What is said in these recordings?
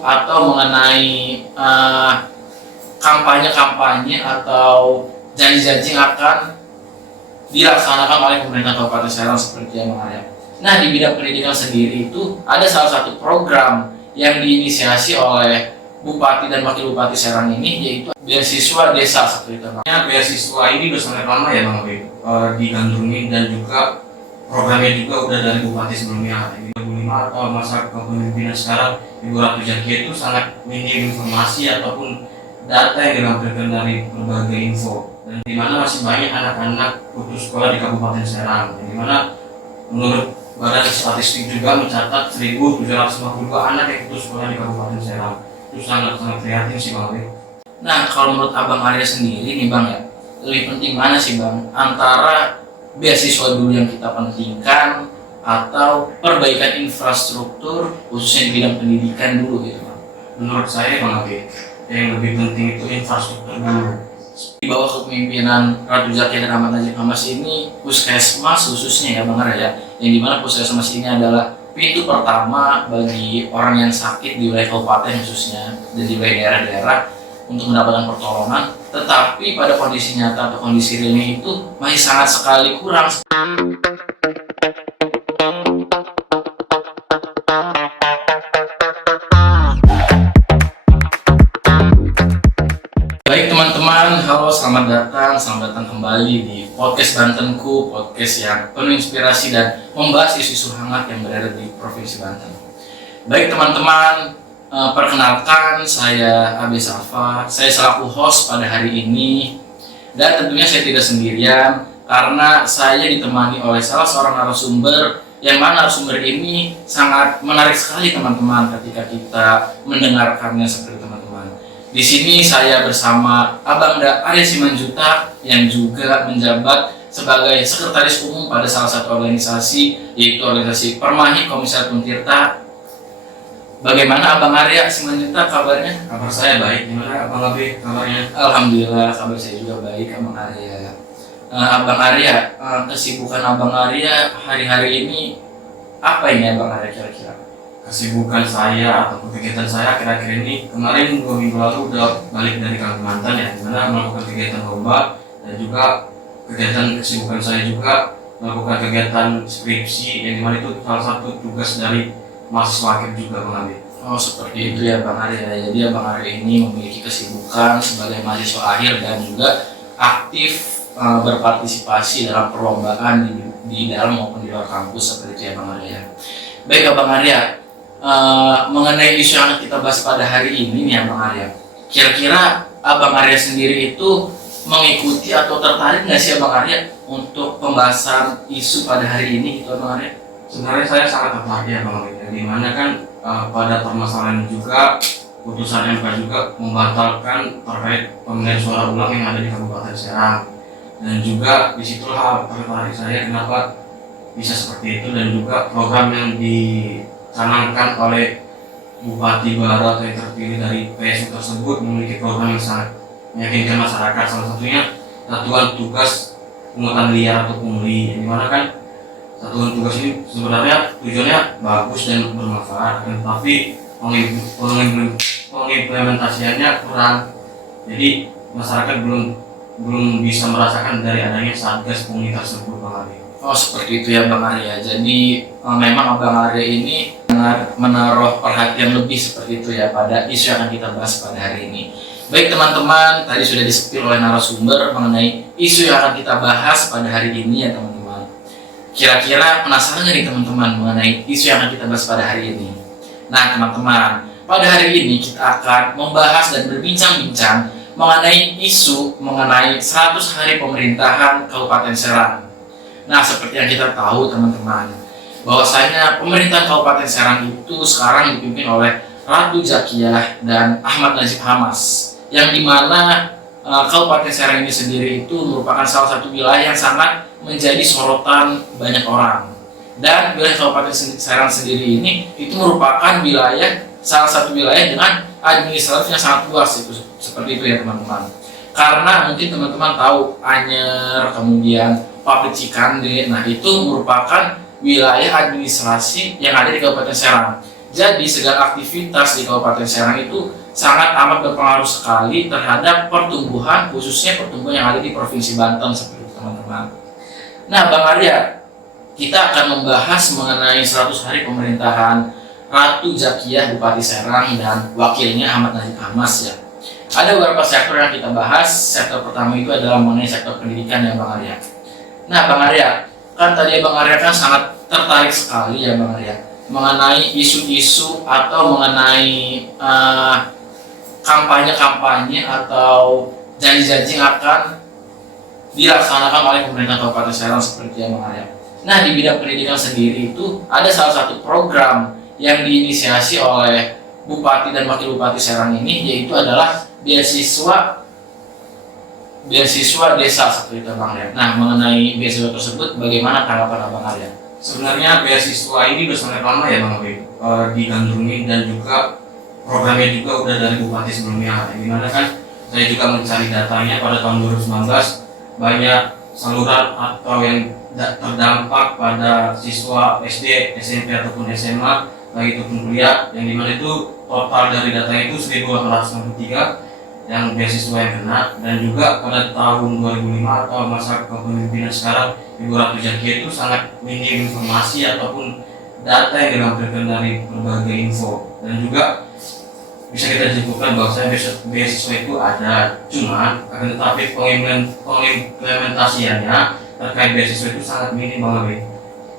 atau mengenai kampanye-kampanye atau janji-janji yang akan dilaksanakan oleh pemerintah Kabupaten Serang seperti yang mengarah. Nah, di bidang pendidikan sendiri itu ada salah satu program yang diinisiasi oleh Bupati dan Wakil Bupati Serang ini, yaitu beasiswa desa seperti itu. Ya, beasiswa ini udah sangat lama ya Bang Abi digandrungi, dan juga programnya juga udah dari Bupati sebelumnya. Di 2005 atau masa kepemimpinan sekarang Ibu Ratu Zakia itu sangat minim informasi ataupun data yang dilampirkan dari berbagai info, dan di mana masih banyak anak-anak putus sekolah di Kabupaten Serang, di mana menurut Badan Statistik juga mencatat 1.752 anak yang putus sekolah di Kabupaten Serang. Itu sangat prihatin sih Bang Abi. Nah, kalau menurut Abang Arya sendiri nih Bang ya, lebih penting mana sih Bang, antara beasiswa dulu yang kita pentingkan atau perbaikan infrastruktur khususnya di bidang pendidikan dulu gitu Bang? Menurut saya Bang Abi, yang lebih penting itu infrastruktur dulu. Di bawah kepemimpinan Ratu Zakia dan Ahmad Najib Hamas ini, puskesmas khususnya ya Bang Arya, yang dimana puskesmas ini adalah pintu pertama bagi orang yang sakit di wilayah kabupaten khususnya dan di wilayah daerah-daerah untuk mendapatkan pertolongan, tetapi pada kondisi nyata atau kondisi realnya itu masih sangat sekali kurang. Baik teman-teman, halo, selamat datang kembali di podcast Bantenku, podcast yang penuh inspirasi dan membahas isu-isu hangat yang berada di Provinsi Banten. Baik teman-teman, perkenalkan saya Abe Safa, saya selaku host pada hari ini, dan tentunya saya tidak sendirian karena saya ditemani oleh salah seorang narasumber yang mana narasumber ini sangat menarik sekali teman-teman ketika kita mendengarkannya seperti teman-teman. Di sini saya bersama Abang Arya Simanjuta yang juga menjabat sebagai Sekretaris Umum pada salah satu organisasi, yaitu organisasi Permahi Komisariat Puntirta. Bagaimana Abang Arya Simanjuta kabarnya? Kabar saya baik, gimana Abang Abi kabarnya? Alhamdulillah, kabar saya juga baik Abang Arya. Abang Arya, kesibukan Abang Arya hari-hari ini apa ini Abang Arya kira-kira? Kesibukan saya atau kegiatan saya akhir-akhir ini, kemarin 2 minggu lalu udah balik dari Kalimantan ya, dimana melakukan kegiatan lomba, dan juga kesibukan saya juga melakukan kegiatan skripsi yang dimana itu salah satu tugas dari mahasiswa akhir juga Bang Abi. Oh seperti itu ya Bang Arya. Jadi Abang Arya ini memiliki kesibukan sebagai mahasiswa akhir dan juga aktif berpartisipasi dalam perlombaan di dalam maupun di luar kampus seperti itu ya Bang Arya. Baik Abang Arya, mengenai isu yang kita bahas pada hari ini nih Abang Arya, kira-kira Abang Arya sendiri itu mengikuti atau tertarik nggak sih Abang Arya untuk pembahasan isu pada hari ini gitu Abang Arya? Sebenarnya saya sangat tertarik ya Bang Abi, dimana kan pada permasalahan juga putusan MK juga membatalkan terkait pemilihan suara ulang yang ada di Kabupaten Serang, dan juga disitulah tertarik saya kenapa bisa seperti itu, dan juga program yang dicanangkan oleh Bupati baru atau yang terpilih dari PSU tersebut memiliki program yang sangat meyakinkan masyarakat. Salah satunya satuan tugas pungutan liar atau pungli, yang dimana kan satuan tugas ini sebenarnya tujuannya bagus dan bermanfaat, tapi pengimplementasiannya kurang. Jadi masyarakat belum bisa merasakan dari adanya satgas pungli tersebut Bang Abi. Oh seperti itu ya Bang Arya. Jadi memang Abang Arya ini menaruh perhatian lebih seperti itu ya pada isu yang akan kita bahas pada hari ini. Baik teman-teman, tadi sudah disepil oleh narasumber mengenai isu yang akan kita bahas pada hari ini ya teman-teman. Kira-kira penasaran nggak nih teman-teman mengenai isu yang akan kita bahas pada hari ini? Nah teman-teman, pada hari ini kita akan membahas dan berbincang-bincang mengenai isu mengenai 100 hari pemerintahan Kabupaten Serang. Nah seperti yang kita tahu teman-teman, bahwasanya pemerintahan Kabupaten Serang itu sekarang dipimpin oleh Ratu Zakia dan Ahmad Najib Hamas, yang dimana Kabupaten Serang ini sendiri itu merupakan salah satu wilayah yang sangat menjadi sorotan banyak orang. Dan wilayah Kabupaten Serang sendiri ini itu merupakan salah satu wilayah dengan administratif yang sangat luas, itu seperti itu ya teman-teman. Karena mungkin teman-teman tahu Anyer, kemudian Pabrik Cikande, nah itu merupakan wilayah administrasi yang ada di Kabupaten Serang. Jadi segala aktivitas di Kabupaten Serang itu sangat amat berpengaruh sekali terhadap pertumbuhan, khususnya pertumbuhan yang ada di Provinsi Banten seperti itu teman-teman. Nah Bang Arya, kita akan membahas mengenai 100 hari pemerintahan Ratu Zakiah Bupati Serang dan wakilnya Ahmad Najib Hamas ya. Ada beberapa sektor yang kita bahas. Sektor pertama itu adalah mengenai sektor pendidikan ya Bang Arya. Nah Bang Arya, kan tadi Bang Arya kan sangat tertarik sekali ya Bang Arya mengenai isu-isu atau mengenai kampanye-kampanye atau janji-janji yang akan dilaksanakan oleh pemerintah Kabupaten Serang seperti yang Bang Arya. Nah di bidang pendidikan sendiri itu ada salah satu program yang diinisiasi oleh Bupati dan Wakil Bupati Serang ini, yaitu adalah beasiswa desa seperti itu Bang Arya. Nah mengenai beasiswa tersebut bagaimana tanggapan Abang Arya? Sebenarnya beasiswa ini udah sangat lama ya Bang Abi digandrungi, dan juga programnya juga udah dari bupati sebelumnya. Dimana kan saya juga mencari datanya pada tahun 2019 banyak saluran atau yang terdampak pada siswa SD, SMP ataupun SMA, baik itu pun kuliah, yang dimana itu total dari datanya itu 1.863 yang beasiswa yang kena. Dan juga pada tahun 2005 atau masa kepemimpinan sekarang Ibu Ratu Zakiah itu sangat minim informasi ataupun data yang dilampirkan dari berbagai info, dan juga bisa kita simpulkan bahwa beasiswa itu ada, cuma akan tetapi pengimplementasiannya terkait beasiswa itu sangat minim banget,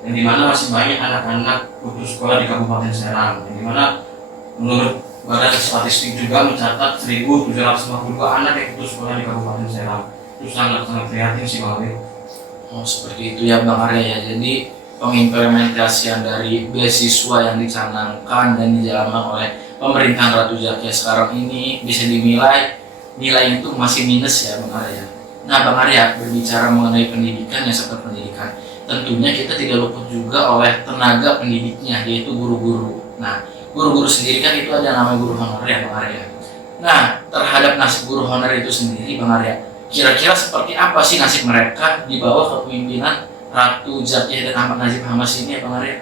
yang dimana masih banyak anak-anak putus sekolah di Kabupaten Serang, yang dimana menurut Badan Statistik juga mencatat 1.752 anak yang putus sekolah di Kabupaten Serang. Itu sangat-sangat prihatin sih Bang Abi. Oh seperti itu ya Bang Arya ya. Jadi pengimplementasian dari beasiswa yang dicanangkan dan dijalankan oleh pemerintahan Ratu Zakiah sekarang ini bisa dinilai nilai itu masih minus ya Bang Arya. Nah Bang Arya, berbicara mengenai pendidikan ya, sektor pendidikan, tentunya kita tidak luput juga oleh tenaga pendidiknya, yaitu guru-guru. Nah guru-guru sendiri kan itu ada namanya guru honorer ya Bang Arya. Nah terhadap nasib guru honorer itu sendiri Bang Arya, kira-kira seperti apa sih nasib mereka di bawah kepemimpinan Ratu Zakiah dan Ahmad Najib Hamas ini ya Bang Arya?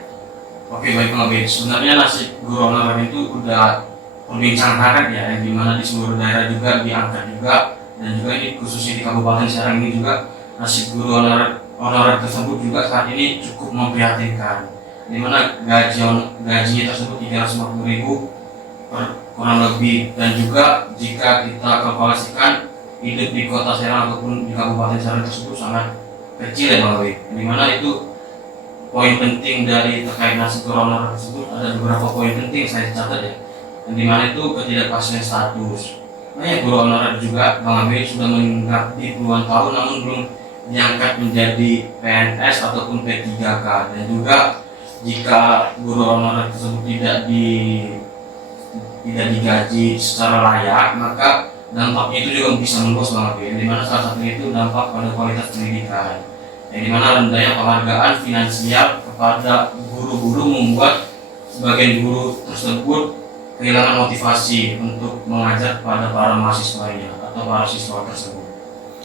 Oke baik Bang Abi, sebenarnya nasib guru honorer itu udah perbincangan hangat ya, yang dimana di seluruh daerah juga diangkat juga, dan juga ini khususnya di Kabupaten Serang ini juga nasib guru honorer tersebut juga saat ini cukup memprihatinkan, dimana gajinya tersebut 350.000 per kurang lebih. Dan juga jika kita kalkulasikan hidup di kota Serang ataupun di Kabupaten Serang tersebut sangat kecil ya Bang Abi, dimana itu poin penting dari terkait nasib guru honorer tersebut ada beberapa poin penting saya catat ya, yang dimana itu ketidakpastian status. Nah ya, guru honorer juga Bang Abi sudah mengabdi puluhan tahun namun belum diangkat menjadi PNS ataupun P3K, dan juga jika guru honorer tersebut tidak digaji secara layak, maka dampaknya itu juga bisa meluas Bang Abi, di mana salah satunya itu dampak pada kualitas pendidikan, yang dimana rendahnya penghargaan finansial kepada guru-guru membuat sebagian guru tersebut kehilangan motivasi untuk mengajar kepada para mahasiswanya atau para siswa tersebut.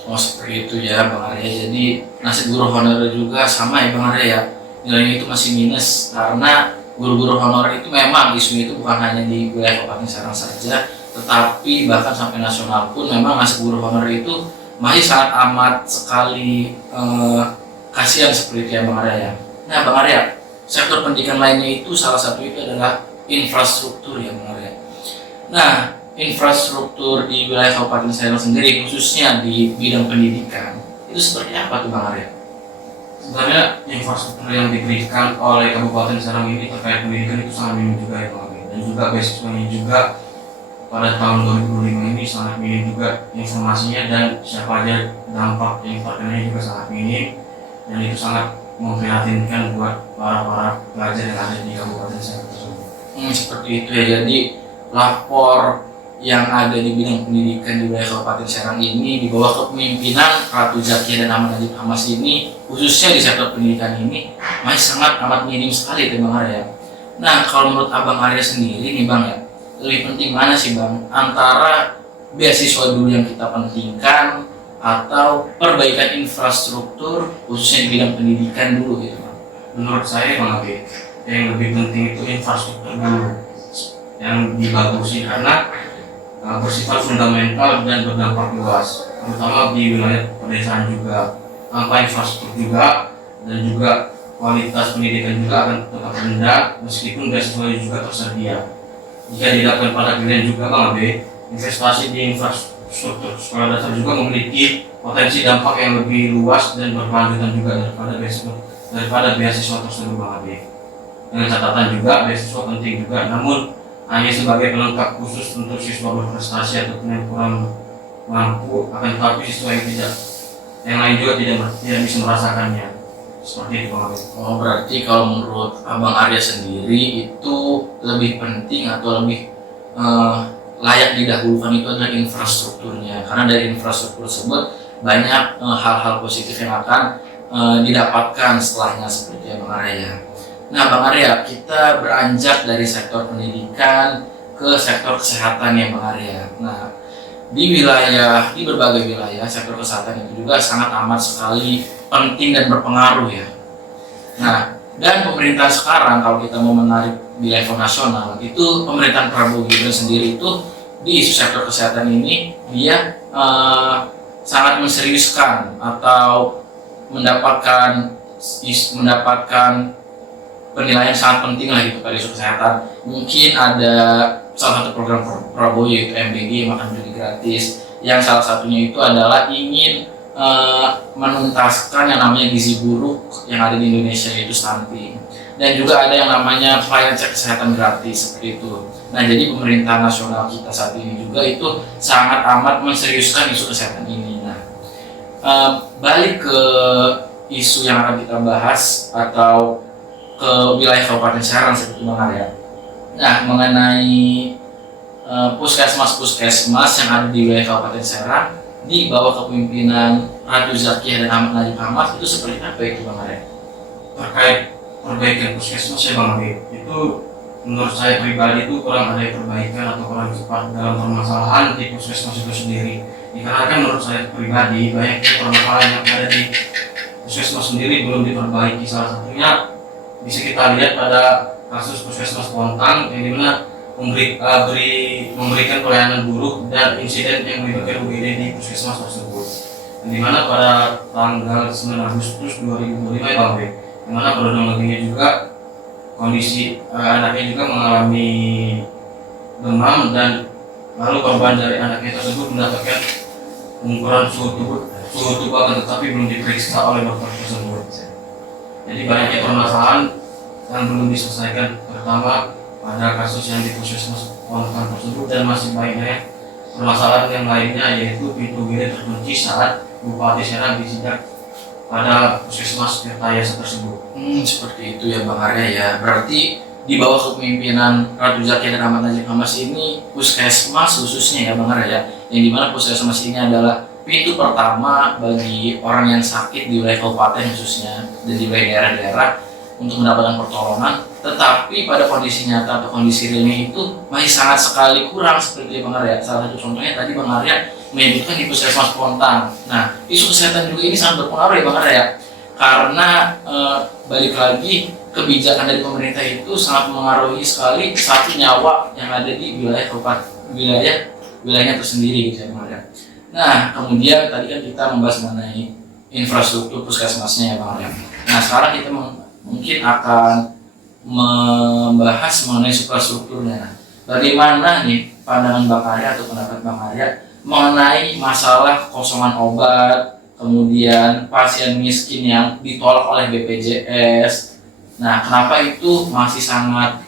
Oh seperti itu ya Bang Arya. Jadi nasib guru honorer juga sama ya Bang Arya ya, nilainya itu masih minus karena guru-guru honorer itu memang isunya itu bukan hanya di wilayah Kabupaten Serang saja, tetapi bahkan sampai nasional pun memang nasib guru honorer itu masih sangat amat sekali kasihan seperti itu ya Bang Arya ya. Nah Bang Arya, sektor pendidikan lainnya itu salah satu itu adalah infrastruktur ya Bang Arya. Nah infrastruktur di wilayah Kabupaten Serang sendiri khususnya di bidang pendidikan itu seperti apa tuh Bang Arya? Sebenarnya infrastruktur yang diberikan oleh Kabupaten Serang ini terkait pendidikan itu sangat minim juga ya Bang Abi, dan juga beasiswanya juga pada tahun 2005 ini sangat minim juga informasinya, dan siapa aja dampak yang terkena juga sangat minim, dan itu sangat memprihatinkan buat para pelajar yang ada di Kabupaten Serang tersebut. Seperti itu ya. Jadi lapor yang ada di bidang pendidikan di wilayah Kabupaten Serang ini di bawah kepemimpinan Ratu Zakiah dan Ahmad Najib Hamas ini, khususnya di sektor pendidikan ini masih sangat amat minim sekali ya Bang Arya. Nah kalau menurut Abang Arya sendiri nih Bang ya, lebih penting mana sih Bang antara beasiswa dulu yang kita pentingkan atau perbaikan infrastruktur khususnya di bidang pendidikan dulu gitu Bang? Menurut saya Bang Abi, yang lebih penting itu infrastruktur dulu yang dibagusin karena bersifat fundamental dan berdampak luas, terutama di wilayah pedesaan juga. Tanpa infrastruktur juga dan juga kualitas pendidikan juga akan tetap rendah meskipun beasiswa juga tersedia. Jika dilakukan pada pilihan juga Bang Abe, investasi di infrastruktur sekolah dasar juga memiliki potensi dampak yang lebih luas dan berkelanjutan juga daripada beasiswa tersebut Bang Abe. Dengan catatan juga beasiswa penting juga, namun hanya sebagai pelengkap khusus untuk siswa berprestasi ataupun yang kurang mampu, akan tetapi siswa yang lain juga tidak bisa merasakannya. Seperti itu Bang Abe. Oh, berarti kalau menurut Abang Arya sendiri itu lebih penting atau lebih layak didahulukan itu adalah infrastrukturnya, karena dari infrastruktur tersebut banyak hal-hal positif yang akan didapatkan setelahnya, seperti Abang Arya. Nah, Bang Arya, kita beranjak dari sektor pendidikan ke sektor kesehatan ya Bang Arya. Nah, di berbagai wilayah, sektor kesehatan itu juga sangat amat sekali penting dan berpengaruh ya. Nah, dan pemerintah sekarang kalau kita mau menarik di level nasional, itu pemerintahan Prabowo Gibran sendiri itu di isu sektor kesehatan ini dia sangat menseriuskan atau mendapatkan penilaian sangat penting lah gitu pada isu kesehatan. Mungkin ada salah satu program Prabowo yaitu MBG, makan bergizi gratis, yang salah satunya itu adalah ingin menuntaskan yang namanya gizi buruk yang ada di Indonesia, yaitu stunting. Dan juga ada yang namanya pelayanan cek kesehatan gratis seperti itu. Nah, jadi pemerintah nasional kita saat ini juga itu sangat amat menseriuskan isu kesehatan ini. Nah, balik ke isu yang akan kita bahas atau ke wilayah Kabupaten Serang seperti Bang Arya. Nah, mengenai puskesmas yang ada di wilayah Kabupaten Serang di bawah kepemimpinan Ratu Zakiah dan Ahmad Najib Hamad itu seperti apa itu Bang Arya? Terkait perbaikan puskesmas ya Bang Abe, itu menurut saya pribadi itu kurang ada perbaikan atau kurang cepat dalam permasalahan di puskesmas itu sendiri. Dikarenakan menurut saya pribadi banyak permasalahan yang ada di puskesmas sendiri belum diperbaiki. Salah satunya bisa kita lihat pada kasus puskesmas Pontang yang dimana memberikan pelayanan buruk dan insiden yang melibatkan UGD di puskesmas tersebut. Yang dimana pada tanggal 9 Agustus 2005 ya Bang Abe, dimana kronologinya juga kondisi anaknya juga mengalami demam dan lalu korban dari anaknya tersebut mendapatkan pengukuran suhu tubuh akan tetapi belum diperiksa oleh dokter tersebut. Jadi banyaknya permasalahan yang belum diselesaikan, terutama pada kasus yang di puskesmas Pontang tersebut, dan masih banyaknya permasalahan yang lainnya, yaitu pintu UGD terkunci saat Bupati Serang disidak pada puskesmas Tirtayasa tersebut. Seperti itu ya Bang Arya ya. Berarti di bawah kepemimpinan Ratu Zakiah dan Ahmad Najib Hamad ini puskesmas khususnya ya Bang Arya, yang dimana puskesmas ini adalah pintu pertama bagi orang yang sakit di wilayah kabupaten khususnya dan di wilayah daerah-daerah untuk mendapatkan pertolongan. Tetapi pada kondisi nyata atau kondisi realnya itu masih sangat sekali kurang seperti Bang Arya. Salah satu contohnya tadi Bang Arya menyebutkan di puskesmas Pontang. Nah, isu kesehatan juga ini sangat berpengaruh ya Bang Arya, karena balik lagi kebijakan dari pemerintah itu sangat mengaruhi sekali satu nyawa yang ada di wilayah kabupaten wilayahnya tersendiri gitu ya Bang Arya. Nah, kemudian tadi kan kita membahas mengenai infrastruktur puskesmasnya ya Bang Arya. Nah, sekarang kita mungkin akan membahas mengenai infrastrukturnya. Nah, bagaimana nih pandangan Bang Arya atau pendapat Bang Arya mengenai masalah kosongan obat, kemudian pasien miskin yang ditolak oleh BPJS. Nah, kenapa itu masih sangat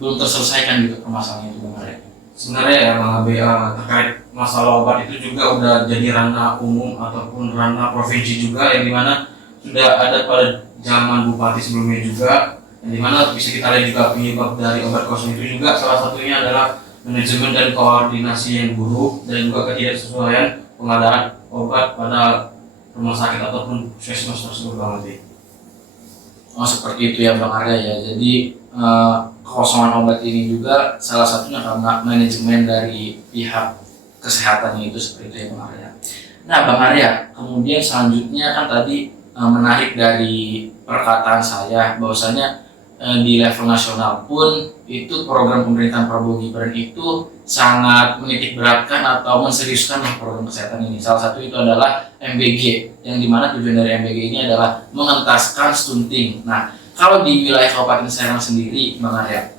belum terselesaikan gitu permasalahan itu Bang Arya? Sebenarnya ya Bang Abe, terkait masalah obat itu juga udah jadi ranah umum ataupun ranah provinsi juga, yang dimana sudah ada pada zaman bupati sebelumnya juga, yang dimana bisa kita lihat juga penyebab dari obat kosong itu juga salah satunya adalah manajemen dan koordinasi yang buruk dan juga ketidaksesuaian pengadaan obat pada rumah sakit ataupun puskesmas tersebut Bang Abe. Oh, seperti itu ya Bang Arya ya. Jadi kekosongan obat ini juga salah satunya karena manajemen dari pihak kesehatannya itu, seperti itu ya Bang Arya. Nah Bang Arya, kemudian selanjutnya kan tadi menarik dari perkataan saya bahwasanya di level nasional pun itu program pemerintahan Prabowo Gibran itu sangat menitik beratkan atau menseriuskan program kesehatan ini. Salah satu itu adalah MBG, yang dimana tujuan dari MBG ini adalah mengentaskan stunting. Nah, kalau di wilayah Kabupaten Serang sendiri, Bang Arya,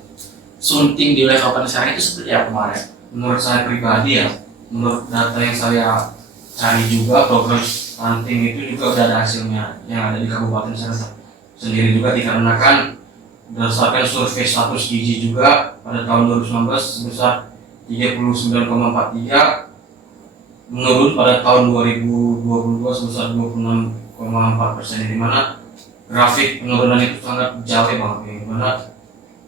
stunting di wilayah Kabupaten Serang itu seperti apa, Bang Arya? Menurut saya pribadi ya, menurut data yang saya cari juga, program stunting itu juga udah ada hasilnya yang ada di Kabupaten Serang sendiri juga, dikarenakan berdasarkan survei status gizi juga pada tahun 2019 sebesar 39,43, menurun pada tahun 2022 sebesar 26,4%, di mana grafik penurunan itu sangat jauh banget, di mana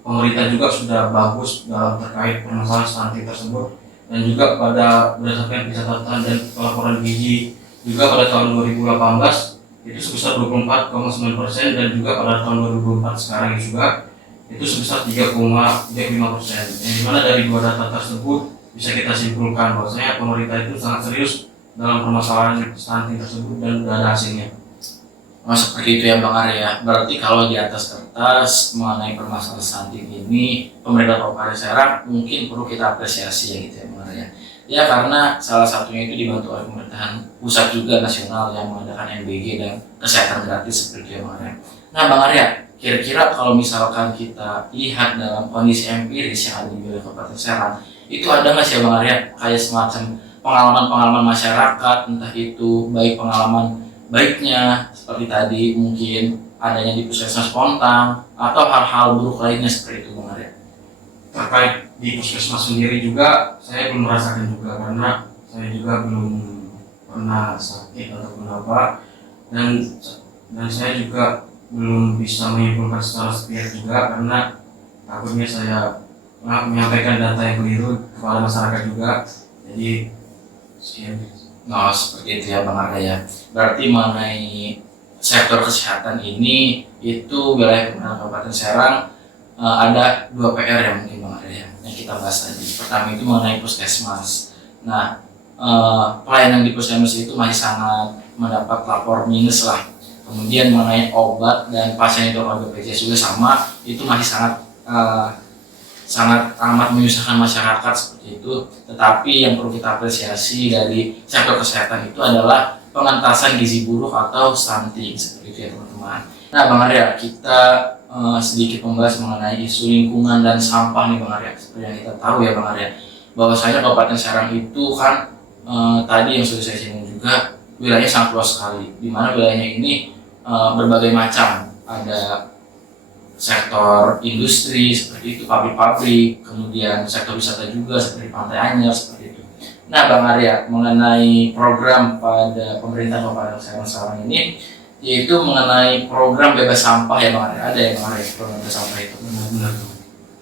pemerintah juga sudah bagus dalam terkait permasalahan stunting tersebut. Dan juga berdasarkan catatan dan pelaporan gizi juga pada tahun 2018 itu sebesar 24,9%, dan juga pada tahun 2024 sekarang juga itu sebesar 3,35%. Yang dimana dari dua data tersebut bisa kita simpulkan bahwasanya pemerintah itu sangat serius dalam permasalahan stunting tersebut dan sudah ada hasilnya. Oh, seperti itu ya Bang Arya. Berarti kalau di atas kertas mengenai permasalahan stunting ini, pemerintah Kabupaten Serang mungkin perlu kita apresiasi ya gitu ya Bang Arya. Ya karena salah satunya itu dibantu oleh pemerintahan pusat juga nasional yang mengadakan MBG dan kesehatan gratis seperti itu ya Bang Arya. Nah Bang Arya, kira-kira kalau misalkan kita lihat dalam kondisi empiris yang ada di wilayah Kabupaten Serang, itu ada nggak sih ya Bang Arya kayak semacam pengalaman-pengalaman masyarakat, entah itu baik pengalaman baiknya seperti tadi mungkin adanya di puskesmas Pontang atau hal-hal buruk lainnya seperti itu Bang Arya? Terkait di puskesmas sendiri juga saya belum merasakan juga, karena saya juga belum pernah sakit ataupun apa, dan saya juga belum bisa menyimpulkan secara sepihak juga, karena takutnya saya menyampaikan data yang keliru kepada masyarakat juga. Jadi sekian. Nah seperti itu ya Bang Arya ya. Berarti mengenai sektor kesehatan ini itu wilayah pemerintahan Kabupaten Serang ada dua PR yang mungkin Bang Arya yang kita bahas tadi. Pertama itu mengenai puskesmas. Nah pelayanan di puskesmas itu masih sangat mendapat lapor minus lah. Kemudian mengenai obat dan pasien itu kalau BPJS juga sama, itu masih sangat amat menyusahkan masyarakat seperti itu. Tetapi yang perlu kita apresiasi dari sektor kesehatan itu adalah pengentasan gizi buruk atau stunting seperti itu ya teman-teman. Nah Bang Arya, kita sedikit membahas mengenai isu lingkungan dan sampah nih Bang Arya. Seperti yang kita tahu ya Bang Arya, bahwasanya Kabupaten Serang itu kan tadi yang sudah saya singgung juga wilayahnya sangat luas sekali, di mana wilayahnya ini berbagai macam, ada sektor industri seperti itu, pabrik-pabrik, kemudian sektor wisata juga seperti Pantai Anyer seperti itu. Nah Bang Arya, mengenai program pada pemerintah Kabupaten Serang sekarang ini, yaitu mengenai program bebas sampah ya Bang Arya. Ada ya Bang Arya program bebas sampah itu? Benar.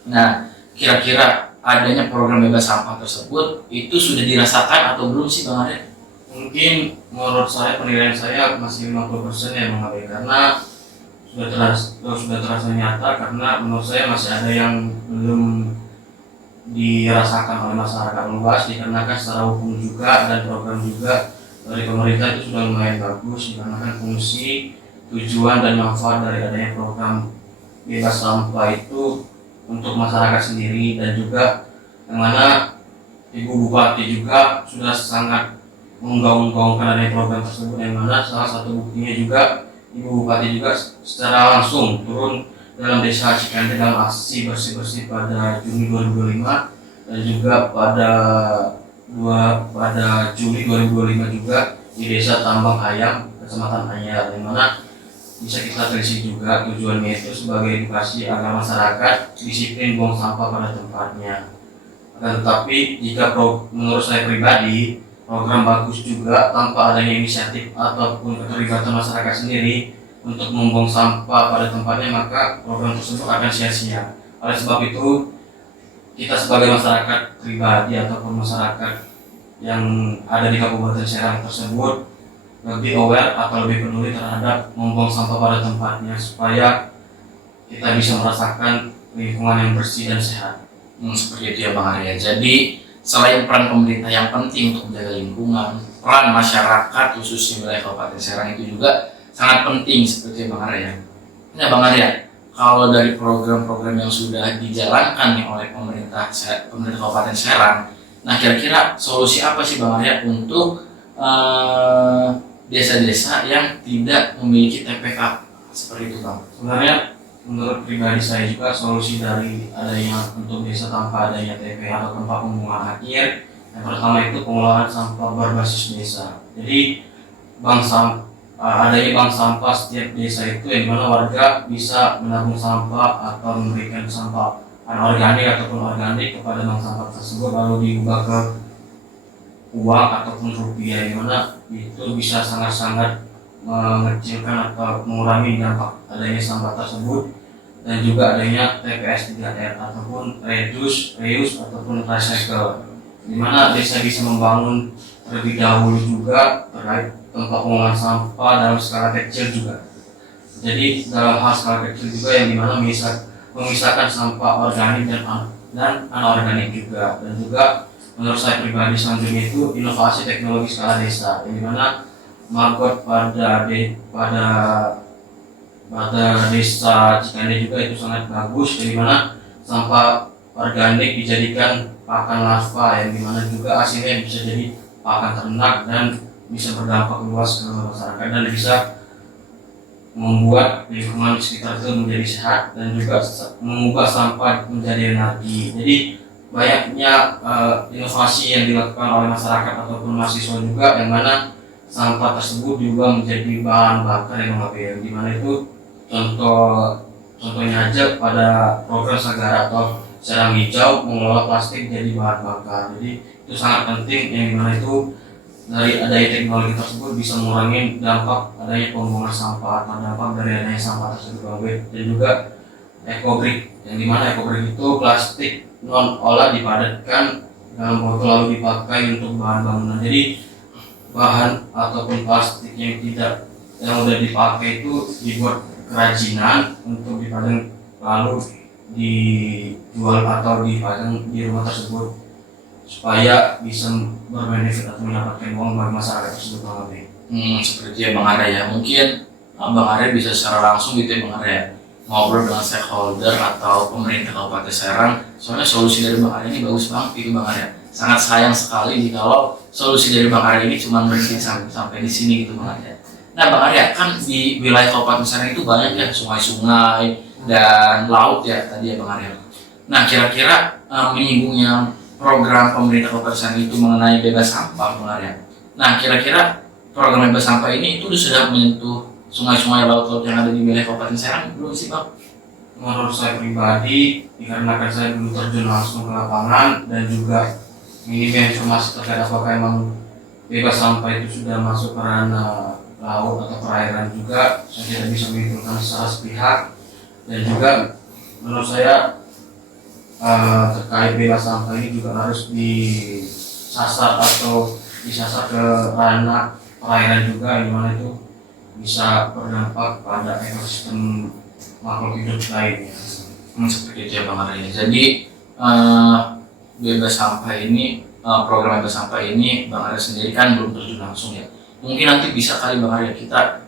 Nah kira-kira adanya program bebas sampah tersebut itu sudah dirasakan atau belum sih Bang Arya? Mungkin menurut saya penilaian saya masih 50% ya Bang Arya, karena sudah terasa nyata, karena menurut saya masih ada yang belum dirasakan oleh masyarakat luas, dikarenakan secara hukum juga dan program juga dari pemerintah itu sudah lumayan bagus, dikarenakan fungsi, tujuan dan manfaat dari adanya program bebas sampah itu untuk masyarakat sendiri, dan juga yang mana Ibu Bupati juga sudah sangat menggaung-gaungkan adanya program tersebut, yang mana salah satu buktinya juga Ibu Bupati juga secara langsung turun dalam desa Cikande dalam aksi bersih-bersih pada Juni 2025, dan juga pada Juli 2025 juga di desa Tambang Ayam, Kecamatan Anyar, yang mana bisa kita telisik juga tujuannya itu sebagai edukasi agar masyarakat disiplin buang sampah pada tempatnya. Akan tetapi jika menurut saya pribadi program bagus juga tanpa adanya inisiatif ataupun keterlibatan masyarakat sendiri untuk membuang sampah pada tempatnya, maka program tersebut akan sia-sia. Oleh sebab itu, kita sebagai masyarakat pribadi ataupun masyarakat yang ada di Kabupaten Serang tersebut lebih aware atau lebih peduli terhadap membuang sampah pada tempatnya, supaya kita bisa merasakan lingkungan yang bersih dan sehat. Seperti itu ya Bang Arya. Jadi selain peran pemerintah yang penting untuk menjaga lingkungan, peran masyarakat khususnya wilayah Kabupaten Serang itu juga sangat penting seperti Bang Arya. Nah Bang Arya, kalau dari program-program yang sudah dijalankan nih oleh pemerintah Kabupaten Serang, nah kira-kira solusi apa sih Bang Arya untuk desa-desa yang tidak memiliki TPK seperti itu Bang? Sebenarnya menurut pribadi saya juga solusi dari adanya untuk desa tanpa adanya TPK atau tempat pembuangan akhir, yang pertama itu pengelolaan sampah berbasis desa. Jadi adanya bank sampah setiap desa itu yang dimana warga bisa menabung sampah atau memberikan sampah anorganik ataupun organik kepada bank sampah tersebut, lalu diubah ke uang ataupun rupiah, yang mana itu bisa sangat-sangat mengecilkan atau mengurangi dampak adanya sampah tersebut. Dan juga adanya TPS 3R ataupun reduce, reuse ataupun recycle, di mana desa bisa membangun terlebih dahulu juga terkait tempat pengolahan sampah dalam skala kecil juga. Jadi dalam hal skala kecil juga yang dimana memisahkan sampah organik dan anorganik juga. Dan juga menurut saya pribadi selanjutnya itu inovasi teknologi skala desa, yang dimana Margot pada desa Cikande juga itu sangat bagus, yang dimana sampah organik dijadikan pakan larva, yang dimana juga hasilnya bisa jadi pakan ternak dan bisa berdampak luas ke masyarakat dan bisa membuat lingkungan sekitar itu menjadi sehat dan juga mengubah sampah menjadi energi. Jadi banyaknya inovasi yang dilakukan oleh masyarakat ataupun mahasiswa juga, yang mana sampah tersebut juga menjadi bahan bakar yang mengalir, di mana itu contohnya aja pada program Sagara atau Serang Hijau mengelola plastik jadi bahan bakar. Jadi itu sangat penting, yang dimana itu dari adanya teknologi tersebut bisa mengurangi dampak adanya pembuangan sampah atau dampak dari adanya sampah tersebut. Dan juga ekobrik, yang dimana ekobrik itu plastik non olah dipadatkan dalam botol lalu dipakai untuk bahan bangunan. Jadi bahan ataupun plastik yang udah dipakai itu dibuat kerajinan untuk dipajang lalu dijual atau dipajang di rumah tersebut supaya bisa berbenefit atau mendapatkan uang bagi masyarakat tersebut. Seperti ya Bang Arya ya, mungkin Bang Arya bisa secara langsung gitu ya Bang Arya ngobrol dengan stakeholder atau pemerintah Kabupaten Serang, soalnya solusi dari Bang Arya ini bagus banget itu Bang Arya. Sangat sayang sekali kalau solusi dari Bang Arya ini cuma berhenti sampai di sini gitu Bang Arya. Nah Bang Arya, kan di wilayah Kabupaten Serang itu banyak ya sungai-sungai dan laut ya tadi ya Bang Arya. Nah kira-kira menyinggung yang program pemerintah Kabupaten Serang itu mengenai bebas sampah Bang Arya. Nah kira-kira program bebas sampah ini itu sudah menyentuh sungai-sungai laut-laut yang ada di wilayah Kabupaten Serang belum sih Bang? Menurut saya pribadi, dikarenakan saya belum terjun langsung ke lapangan dan juga minimnya informasi terkait apakah emang bebas sampah itu sudah masuk ke ranah laut atau perairan juga, saya tidak bisa menentukan secara sepihak. Dan juga menurut saya terkait bebas sampah ini juga harus disasar ke ranah perairan juga, yang mana itu bisa berdampak pada ekosistem makhluk hidup lainnya. Seperti itu ya Bang Arya. Jadi bebas sampah ini, program bebas sampah ini Bang Arya sendiri kan belum terjun langsung ya. Mungkin nanti bisa kali Bang Arya kita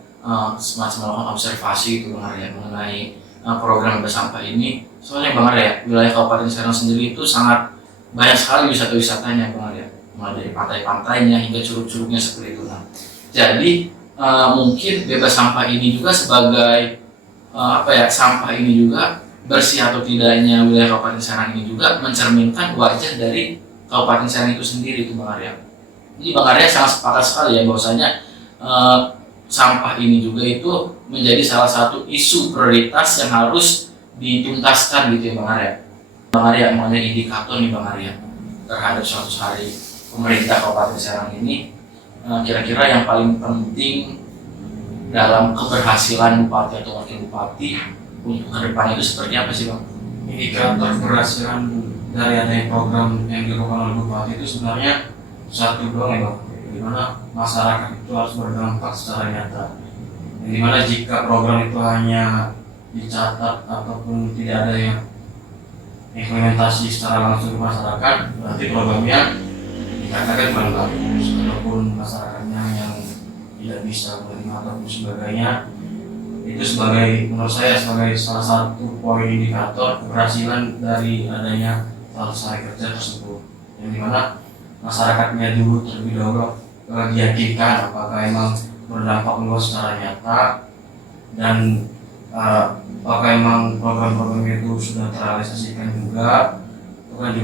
semacam melakukan observasi itu Bang Arya mengenai program bebas sampah ini. Soalnya Bang Arya, wilayah Kabupaten Serang sendiri itu sangat banyak sekali wisata-wisatanya Bang Arya, mulai dari pantai-pantainya hingga curug-curugnya seperti itu. Nah, jadi mungkin bebas sampah ini juga sebagai sampah ini juga bersih atau tidaknya wilayah Kabupaten Serang ini juga mencerminkan wajah dari Kabupaten Serang itu sendiri itu Bang Arya. Jadi Bang Arya sangat sepakat sekali ya bahwasanya sampah ini juga itu menjadi salah satu isu prioritas yang harus dituntaskan gitu ya Bang Arya. Bang Arya mengenai indikator nih Bang Arya terhadap 100 hari pemerintah Kabupaten Serang ini, kira-kira yang paling penting dalam keberhasilan bupati atau wakil bupati untuk ke depan itu seperti apa sih Bang? Indikator keberhasilan dari adanya program yang dilakukan oleh bupati itu sebenarnya satu doang ya Bang, dimana masyarakat itu harus berdampak secara nyata. Yang dimana jika program itu hanya dicatat ataupun tidak ada yang implementasi secara langsung ke masyarakat, berarti programnya dikatakan kurang bagus ataupun masyarakatnya yang tidak bisa menerima ataupun sebagainya. itu menurut saya sebagai salah satu poin indikator keberhasilan dari adanya 100 hari kerja tersebut, yang dimana masyarakatnya dulu terlebih dahulu diyakinkan apakah emang berdampak luas secara nyata dan apakah emang program-program itu sudah terrealisasikan juga. Itu kan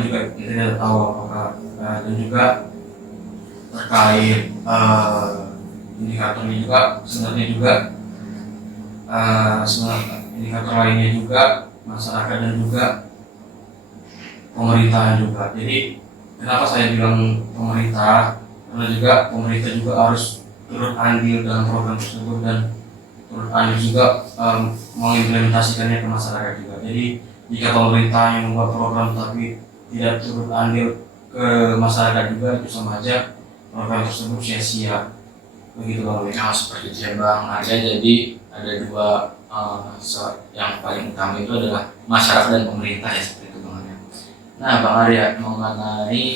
juga kita tidak tahu apakah dan juga terkait indikatornya juga sebenarnya juga indikator lainnya juga masyarakat dan juga pemerintahan juga. Jadi kenapa saya bilang pemerintah, karena juga pemerintah juga harus turut andil dalam program tersebut dan turut andil juga mengimplementasikannya ke masyarakat juga. Jadi jika pemerintah yang membuat program tapi tidak turut andil ke masyarakat juga, itu sama aja program tersebut sia-sia. Begitu Bang. Nah, seperti itu ya Bang Arya. Jadi ada dua yang paling utama itu adalah masyarakat dan pemerintah ya, seperti itu Bang Arya. Nah Bang Arya, mengenai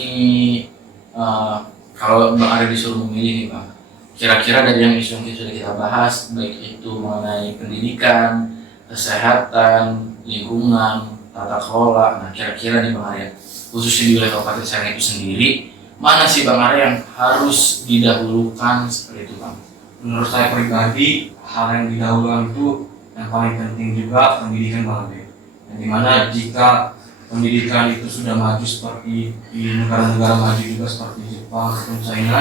kalau Bang Arya disuruh memilih nih Bang, kira-kira dari yang isu yang sudah kita bahas, baik itu mengenai pendidikan, kesehatan, lingkungan, tata kelola, nah kira-kira nih Bang Arya, khususnya di wilayah Kabupaten Serang itu sendiri, mana sih Bang Arya yang harus didahulukan seperti itu Bang? Menurut saya pribadi, hal yang didahulukan itu yang paling penting juga pendidikan Bang Arya. Yang dimana jika pendidikan itu sudah maju seperti di negara-negara maju juga seperti Jepang ataupun China,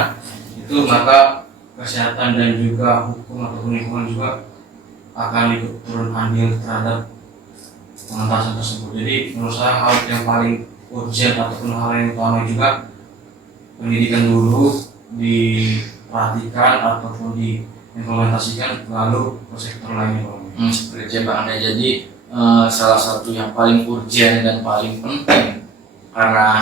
itu maka kesehatan dan juga hukum ataupun lingkungan juga akan ikut turun andil terhadap pengentasan tersebut. Jadi menurut saya hal yang paling urgent ataupun hal yang utama juga pendidikan dulu diperhatikan ataupun diimplementasikan, lalu ke sektor lainnya. Seperti Bang Arya, jadi salah satu yang paling urgent dan paling penting karena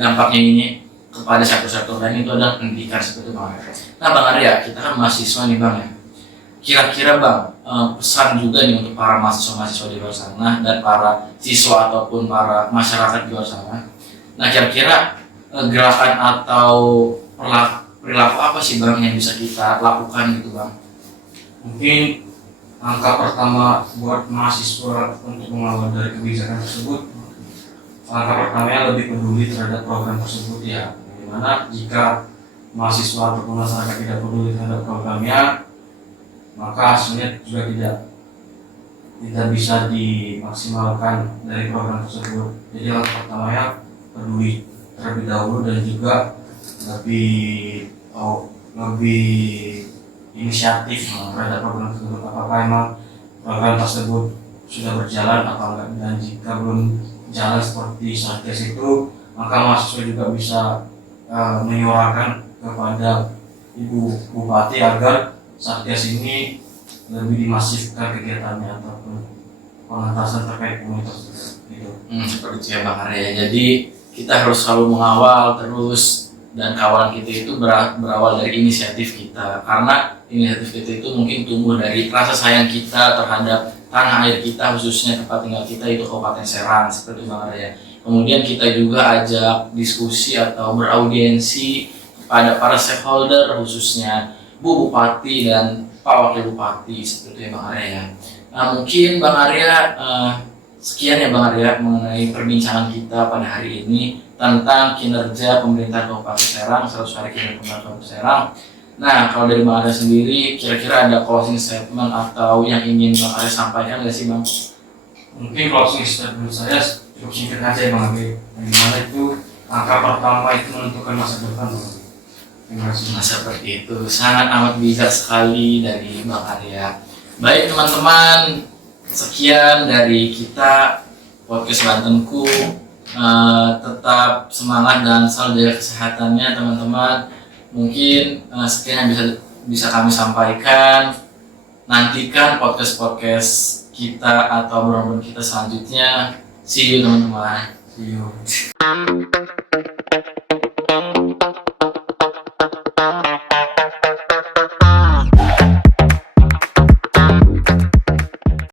dampaknya ini kepada sektor-sektor lain itu adalah pendidikan, seperti Bang Arya. Nah Bang Arya, kita kan mahasiswa nih Bang ya. Kira-kira Bang, pesan juga nih untuk para mahasiswa-mahasiswa di luar sana dan para siswa ataupun para masyarakat di luar sana. Nah kira-kira gerakan atau perilaku apa sih Bang yang bisa kita lakukan gitu Bang? Mungkin langkah pertama buat mahasiswa untuk mengawal dari kebijakan tersebut, langkah pertamanya lebih peduli terhadap program tersebut ya. Dimana jika mahasiswa ataupun masyarakat tidak peduli terhadap programnya, maka hasilnya juga tidak bisa dimaksimalkan dari program tersebut. Jadi langkah pertamanya peduli terlebih dahulu dan juga lebih inisiatif terhadap program tersebut. Apakah emang program tersebut sudah berjalan atau enggak, dan jika belum jalan seperti Satgas itu, maka mahasiswa juga bisa menyuarakan kepada Ibu Bupati agar Satgas ini lebih dimasifkan kegiatannya ataupun pengentasan terkait komunitas itu. Seperti itu ya Bang Arya. Jadi kita harus selalu mengawal terus, dan kawalan kita itu berawal dari inisiatif kita, karena inisiatif kita itu mungkin tumbuh dari rasa sayang kita terhadap tanah air kita, khususnya tempat tinggal kita itu Kabupaten Serang, seperti Bang Arya. Kemudian kita juga ajak diskusi atau beraudiensi kepada para stakeholder, khususnya Bu Bupati dan Pak Wakil Bupati, seperti Bang Arya. Nah mungkin Bang Arya, sekian ya Bang Arya mengenai perbincangan kita pada hari ini tentang kinerja pemerintah Kabupaten Serang, 100 hari kinerja pemerintah Kabupaten Serang. Nah kalau dari Bang Arya sendiri, kira-kira ada closing statement atau yang ingin Bang Arya sampaikan nggak sih Bang? Mungkin closing statement saya cukup singkat aja ya Bang Arya. Dimana itu angka pertama itu menentukan masa depan Bang Arya. Nah seperti itu, sangat amat bijak sekali dari Bang Arya. Baik teman-teman, sekian dari kita podcast Bantenku. Tetap semangat dan selalu jaga kesehatannya teman-teman. Mungkin sekian yang bisa kami sampaikan. Nantikan podcast kita atau obrolan kita selanjutnya. See you teman-teman. See you.